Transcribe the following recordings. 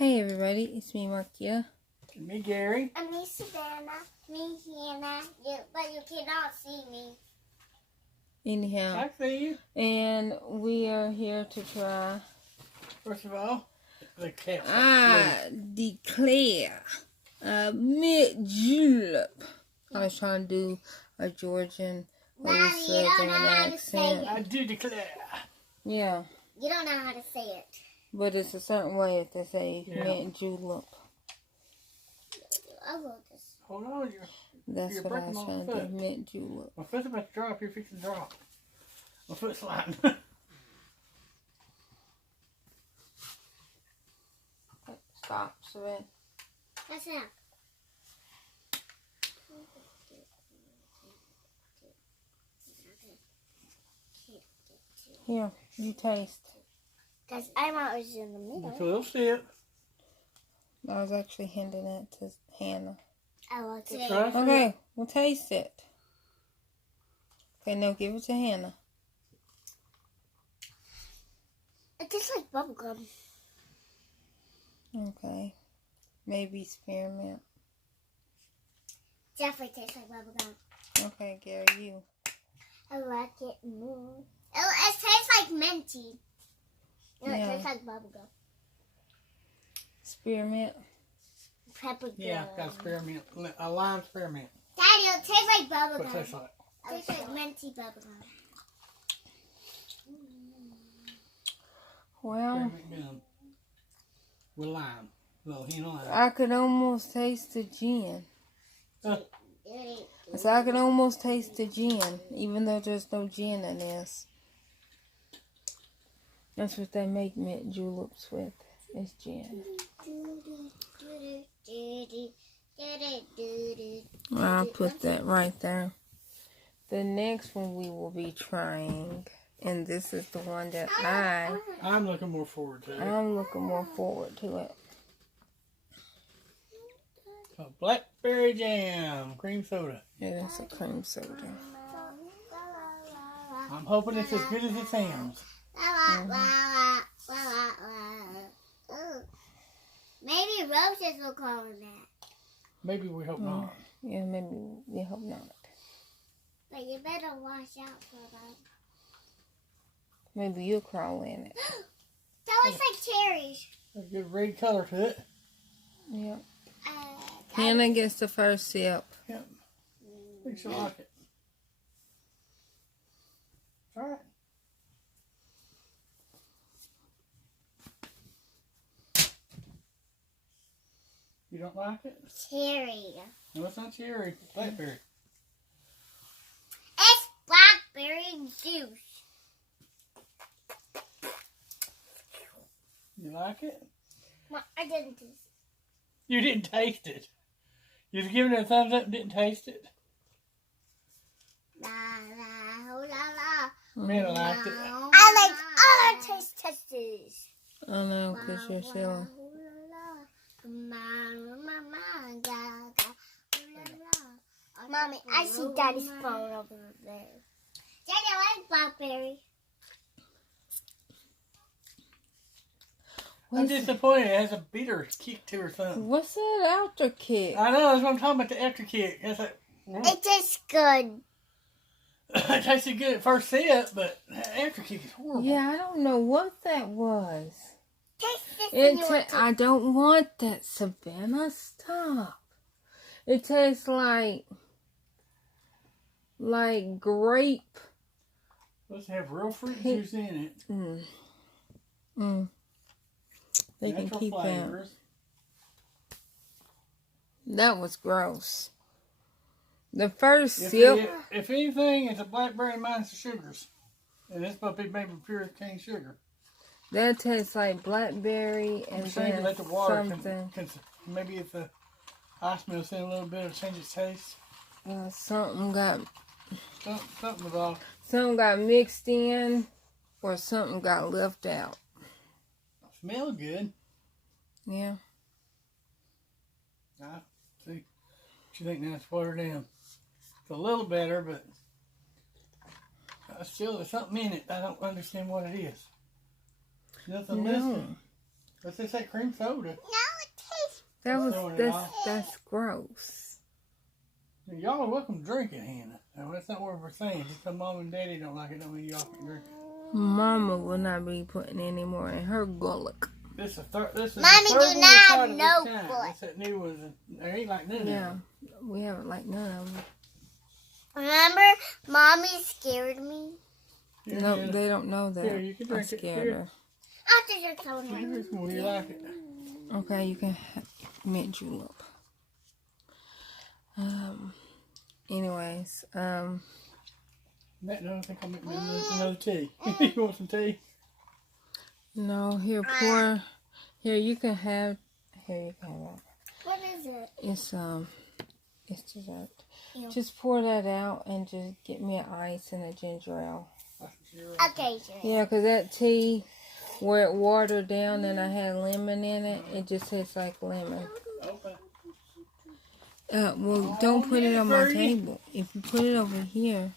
Hey everybody, it's me Markia. And me Gary. And me Savannah. Me Hannah. But you cannot see me. Anyhow, I see you. and we are here to try. First of all, the cat. I declare a mint julep. I was trying to do a Georgian or a Mommy, you don't Southern know how to say accent. it. I do declare. Yeah, You don't know how to say it. but it's a certain way that they say Yeah. mint julep. I wrote this. Hold on, That's You're what I breaking was my trying to foot. do, mint julep. my foot's about to drop. You're fixing to drop. My foot's sliding. Stop, Savannah. That's it. Here, you taste. Because I'm always in the Just middle. a little sip. I was actually handing that to Hannah. I want to. Try a sip. Okay, we'll taste it. Okay, now give it to Hannah. It tastes like bubblegum. Okay. Maybe spearmint. Definitely tastes like bubblegum. Okay, Gary, you. I like it more. It tastes like minty. No, Yeah. it tastes like bubblegum. Spearmint. Pepper Yeah, got spearmint. A lime spearmint. Daddy, it tastes like What it tastes bubblegum. like. It tastes like minty bubblegum. Well, Spearmint gum. With lime. A little hint of lime. I could almost taste the gin. Uh, So I could almost taste the gin, even though there's no gin in this. That's what they make mint juleps with, is gin. I'll put that right there. The next one we will be trying, and this is the one that I'm looking more forward to it. I'm looking more forward to it. So, blackberry jam. Cream soda. It is a cream soda. I'm hoping it's as good as it sounds. Maybe roses will call it that. Maybe we hope not. Yeah, maybe we hope not. But you better watch out for that. Maybe you'll crawl in it. That looks like cherries. There's a good red color to it. Yeah. Uh, Hannah gets the first sip. Yep. I think she'll like it. All right. You don't like it? cherry. No, it's not cherry. It's blackberry. It's blackberry juice. You like it? I didn't taste it. You didn't taste it. You've given it a thumbs up and didn't taste it? La la la la. Man, I liked it. I like other taste testers. I know, because you're silly. Mommy, I see Daddy's phone over there. Daddy, I like blackberry. I'm disappointed. It has a bitter kick to her thumb. What's that after kick? I know, that's what I'm talking about, the after kick. It's like, It tastes good. it tasted good at first sip, but the after kick is horrible. Yeah, I don't know what that was. Taste this I don't want that, Savannah. Stop. It tastes like grape. Let's have real fruit juice in it. They can Natural keep flavors. that. That was gross. The first If, sip. if anything, it's a blackberry minus the sugars. And this might be made with pure cane sugar. That tastes like blackberry and I'm saying then let the water something. maybe if the ice melts in a little bit, it'll change its taste. Something got mixed in, or something got left out. Smell good. Yeah. See what you think now? It's watered down. It's a little better, but still there's something in it. I don't understand what it is. Nothing listed. What's this? That cream soda? No, it tastes. That's gross. Y'all are welcome to drink it, Hannah. No, that's not what we're saying. Just because Mom and Daddy don't like it, don't mean y'all can drink it. Mama will not be putting any more in her gullet. This is the third Mommy one do we not tried have at no this time. foot. It's that new one. There ain't like none of Yeah, them. we haven't like none of them. Remember, Mommy scared me. Here, No, Hannah. they don't know that. Here, you can I drink it. scared Here. her. After you're telling You me. can drink some more. You like it. Okay, you can mint julep. Anyways, Matt, I don't think I'll make me another tea. You want some tea? no, here, pour. Here, you can have that. What is it? It's dessert. Ew. Just pour that out and just get me an ice and a ginger ale. Okay, sure. Yeah, because that tea, where it watered down and I had lemon in it, it just tastes like lemon. Open. Well, don't put it on my table. If you put it over here,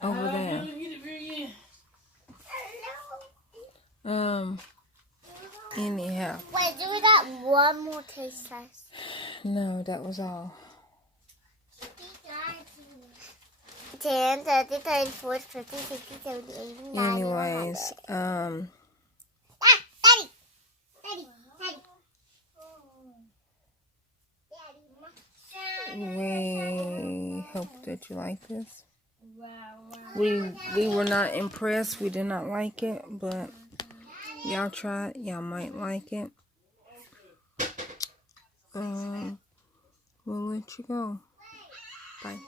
over there. Anyhow. Wait, do we got one more taste test? No, that was all. 10, 30, 34, 50, 60, 70, 80, 90, Anyways, 100. Daddy. We hope that you like this. We were not impressed. We did not like it, but y'all try it. Y'all might like it. We'll let you go. Bye.